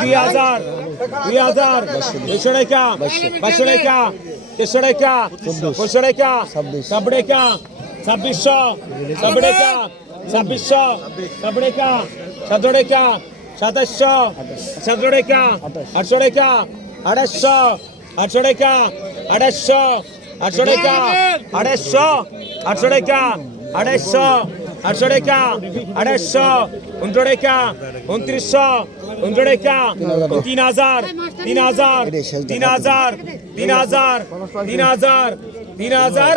দুই হাজার দুই হাজার, দুইশো টাকা, পাঁচশো টাকা দেড়শো টাকা পঁয়শো টাকা, ছাব্বিশ টাকা, ছাব্বিশশো, ছাব্বিশ টাকা, ছাব্বিশশো, ছাব্বিশ টাকা, সাতশো টাকা, সাতাশশো, সাতশো টাকা, আটশো টাকা আড়াইশো আটশো আটশো টাকা আড়াইশো উনশো টাকা উনত্রিশশো উনশো টাকা তিন হাজার তিন হাজার তিন হাজার তিন হাজার তিন হাজার তিন হাজার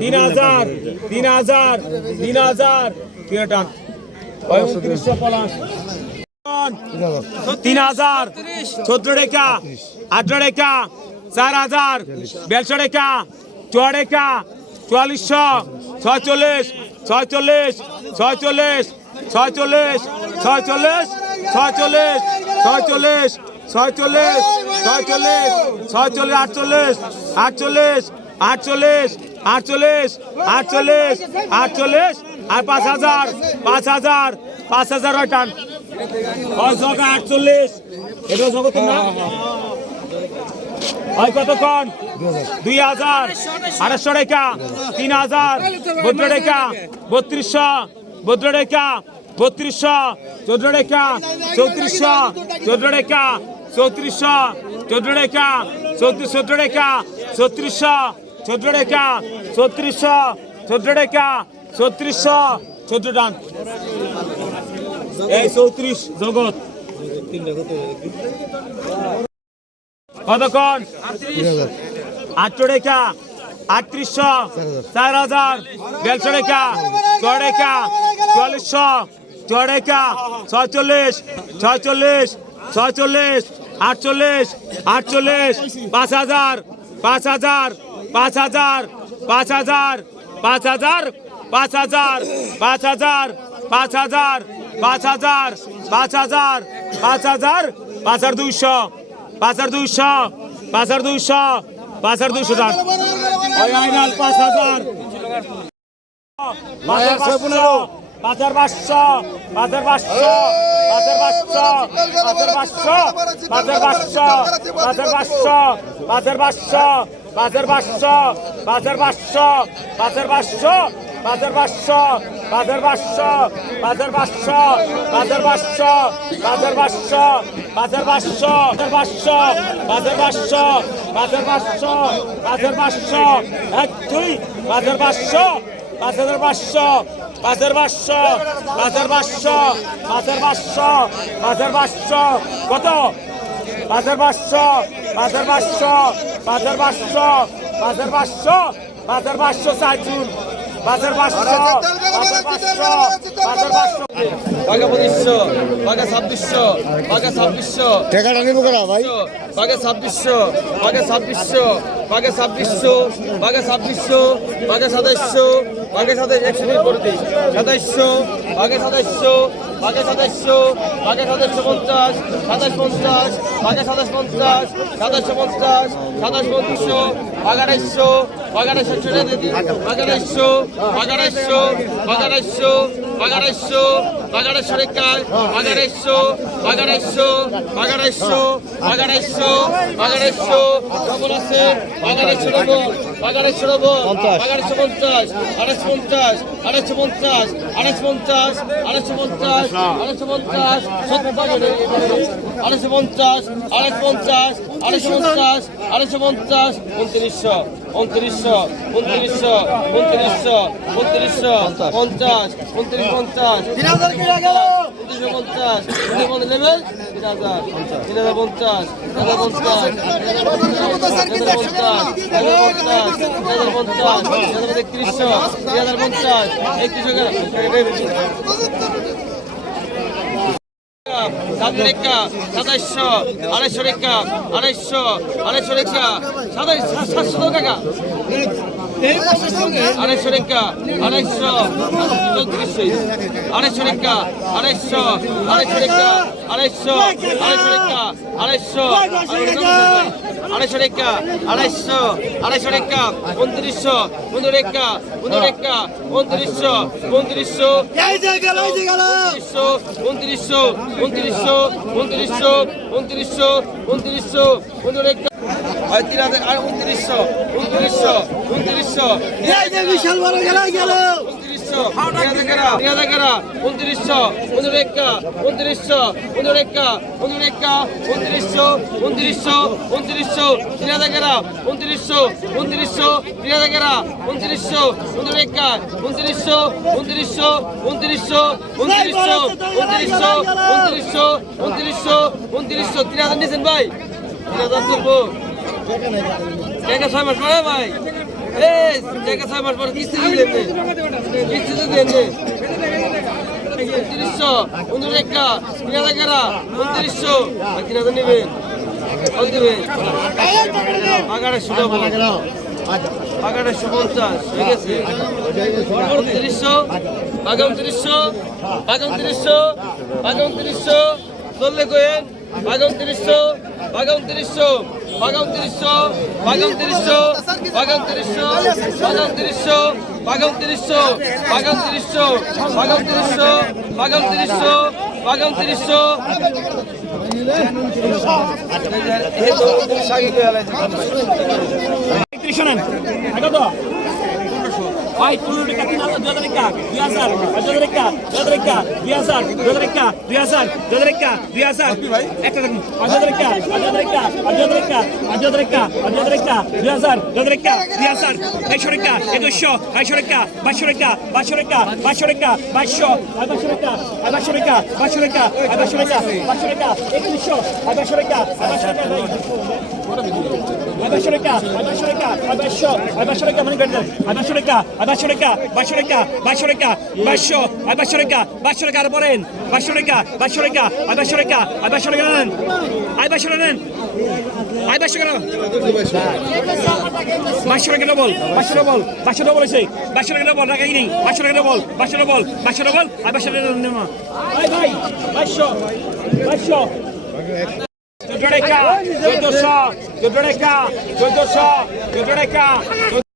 তিন হাজার তিন হাজার তিন হাজার টান উনত্রিশশো পলাশ তিন হাজার চোদ্দ টাকা আঠারো টাকা চার হাজার বিয়াল্লিশশো টাকা চুয়া টাকা চুয়াল্লিশশো ছয়চল্লিশ ছয়চল্লিশ ছয়চল্লিশ ছয়চল্লিশ ছয়চল্লিশ ছয়চল্লিশ ছয়চল্লিশ ছয়চল্লিশ ছয়চল্লিশ ছয়চল্লিশ, আটচল্লিশ আটচল্লিশ আটচল্লিশ আটচল্লিশ আটচল্লিশ আটচল্লিশ, আর পাঁচ হাজার পাঁচ হাজার পাঁচ হাজার টান আটচল্লিশ। এটা জগত না হয় কতক্ষণ? দুই হাজার। আড়াইশো টাকা তিন হাজার। বত্র টাকা বত্রিশশো। বত্র টাকা বত্রিশশো। চোদ্দ টাকা চৌত্রিশশো। চোদ্দ টাকা চৌত্রিশশো। চোদ্দ টাকা চৌত্রিশ চোদ্দ টাকা চৌত্রিশশো। চোদ্দ টাকা চৌত্রিশশো। চোদ্দ টাকা চৌত্রিশশো। চোদ্দ টান এই চৌত্রিশ জগৎ। কতক্ষণ আটশো টাকা আটত্রিশশো চার হাজার দেড়শো টাকা ছয় টাকা চুয়াল্লিশশো ছয় ছয়চল্লিশ ছয়চল্লিশ ছয়চল্লিশ আটচল্লিশ আটচল্লিশ পাঁচ হাজার পাঁচ হাজার পাঁচ হাজার পাঁচ হাজার পাঁচ হাজার পাঁচ হাজার পাঁচ হাজার পাঁচ হাজার পাঁচ হাজার পাঁচ হাজার পাঁচ হাজার পাঁচ হাজার দুইশো পাঁচ হাজার দুইশো পাঁচ হাজার দুইশো পাঁচ হাজার দুইশো টাকা পাঁচ হাজার পাঁচ হাজার পাঁচশো পাঁচ হাজার পাঁচশো পাঁচ হাজার পাঁচশো পাঁচ হাজার পাঁচশো পাঁচ হাজার পাঁচশো পাঁচ হাজার পাঁচশো পাঁচ হাজার পাঁচশো পাঁচ হাজার পাঁচশো পাঁচ হাজার পাঁচশো পাঁচ হাজার পাঁচশো বাজার পাঁচশো পাঁচশো বাজার পাঁচশো বাজার পাঁচশো বাজার পাঁচশো এক দুই বাজার পাঁচশো পাঁচ হাজার পাঁচশো পাঁচ হাজার পাঁচশো পাঁচ হাজার পাঁচশো পাঁচ হাজার পাঁচশো পাঁচ হাজার পাঁচশো কত পাঁচ হাজার পাঁচশো পাঁচ হাজার পাঁচশো পাঁচ হাজার বাঘা পঁচিশশো বাঘা ছাব্বিশশো বাঘা ছাব্বিশশো টাকাটা নিবো কেনা ভাই বাঘা ছাব্বিশশো বাঘা ছাব্বিশশো বাঘা ছাব্বিশশো বাঘা ছাব্বিশশো বাঘা সাতাইশশো বাঘা সাতাইশ একশো সাতাইশশো বাঘা সাতাইশশো বাঘা সদস্য বাঘা সদস্য পঞ্চাশ, সাতাশ পঞ্চাশ বাঘা সাতাশ পঞ্চাশ সাতাশশো পঞ্চাশ, সাতাশ পঞ্চাশশো বাঘাড়াইশশো বাঘাড়াইশো বাঘাড়াইশো বাঘাড়াইশো বাঘাড়াইশো বাঘাড়াইশো বাঘাড়াইশো রেখায় বাঘাড়াইশো বাঘাড়াইশো বাঘাড়াইশো বাঘাড়াইশো বাঘাড়াইশো ডবল আছে বাঘাড়াইশো ডবল বাঘাড়াইশো ডবল পঞ্চাশ। আড়াইশো পঞ্চাশ আড়াইশো পঞ্চাশ আড়াইশো পঞ্চাশ আড়াইশো পঞ্চাশ আড়াইশো পঞ্চাশ আড়াইশো পঞ্চাশ আড়াইশো পঞ্চাশ আড়াইশো পঞ্চাশ আড়াইশো পঞ্চাশ উনত্রিশশো। উনত্রিশশো উনত্রিশশো উনত্রিশশো উনত্রিশশো পঞ্চাশ উনত্রিশ পঞ্চাশ তিন হাজার উনত্রিশশো পঞ্চাশ নেবেন তিন হাজার তিন হাজার পঞ্চাশ তিন হাজার পঞ্চাশ তিন হাজার পঞ্চাশ তিন হাজার পঞ্চাশ তিন হাজার পঞ্চাশ তিন হাজার একত্রিশশো পঞ্চাশ একত্রিশশো সাত রেখা সাতাইশশো আড়াইশো রেখা, আড়াইশো আড়াইশো রেখা, সাতাইশ সাতশো টাকা। আড়াইশো টাকা আড়াইশো আড়াইশো টাকা আড়াইশো আড়াইশো টাকা আড়াইশো আড়াইশো টাকা আড়াইশো আড়াইশো টাকা আড়াইশো আড়াইশো টাকা উনত্রিশশো উনত্রিশ টাকা উনত্রিশ টাকা উনত্রিশশো উনত্রিশশো উনত্রিশশো উনত্রিশশো উনত্রিশশো উনত্রিশশো উনত্রিশশো উনত্রিশ আর তিন হাজার আর উনত্রিশশো উনত্রিশশো উনত্রিশশো। বিশাল বড় খেলা গেল। উনত্রিশশো তিন হাজার গেরা উনত্রিশশো উনরেকা উনত্রিশশো উনরেকা উনরেকা উনত্রিশশো উনত্রিশশো উনত্রিশশো তিন হাজার গেরা উনত্রিশশো উনত্রিশশো তিন হাজার গেরা উনত্রিশশো উনরেকা উনত্রিশশো উনত্রিশশো উনত্রিশশো উনত্রিশশো উনত্রিশশো উনত্রিশশো উনত্রিশশো উনত্রিশশো। তিন হাজার নিয়েছেন ভাই? তিন হাজার টাকা ছয় মাস পরে ভাই? উনত্রিশশো উনত্রিশ একটা তিন হাজার কেরা? উনত্রিশশো। তিন হাজার নেবেন? আগাড়াইশো আগাড়াইশো আচ্ছা, পঞ্চাশ। ঠিক আছে উনত্রিশশো আগে উনত্রিশশো আগে উনত্রিশশো আগে উনত্রিশশো চললে কোয়েন আগে উনত্রিশশো আগে উনত্রিশশো বাঘা উনত্রিশশো বাঘা উনত্রিশশো বাঘা উনত্রিশশো বাঘা উনত্রিশশো বাঘা উনত্রিশশো বাঘা উনত্রিশশো বাঘা উনত্রিশশো বাঘা উনত্রিশশো বাঘা উনত্রিশশো একত্রিশশো নেন ভাই পনেরো টাকা তিন হাজার দু হাজার টাকা দুই হাজার দু হাজার টাকা দু হাজার টাকা দুই হাজার দু হাজার টাকা দুই হাজার দু হাজার টাকা দুই হাজার একটা দেখুন পাঁচ হাজার টাকা পাঁচ হাজার টাকা পাঁচ হাজার টাকা পাঁচ হাজার টাকা পাঁচ হাজার টাকা দুই হাজার দু হাজার টাকা দুই হাজার বাইশশো টাকা একুশশো বাইশশো টাকা বাইশশো টাকা বাইশশো টাকা বাইশশো টাকা বাইশশো আর বাইশশো টাকা আর বাইশশো টাকা বাইশশো টাকা আর বাইশশো টাকা বাইশশো টাকা একত্রিশশো আর বাইশশো টাকা আর বাইশশো টাকা adesso le ca, adesso le ca, adesso, adesso le ca, mani guardare, adesso le ca, adesso le ca, basso le ca, basso le ca, basso, adesso le ca, basso le ca, Raboren, basso le ca, basso le ca, adesso le ca, adesso le ca, adesso le ca, আইবাসো কেন বাসো কেন বল বাসো বল বাসো বল এসে বাসো কেন বল রাখাই নেই বাসো কেন বল বাসো বল বাসো বল আইবাসো কেন নেমা আই ভাই বাসো বাসো চোদ্দ টাকা চোদ্দশো চোদ্দ টাকা চোদ্দশো চোদ্দ টাকা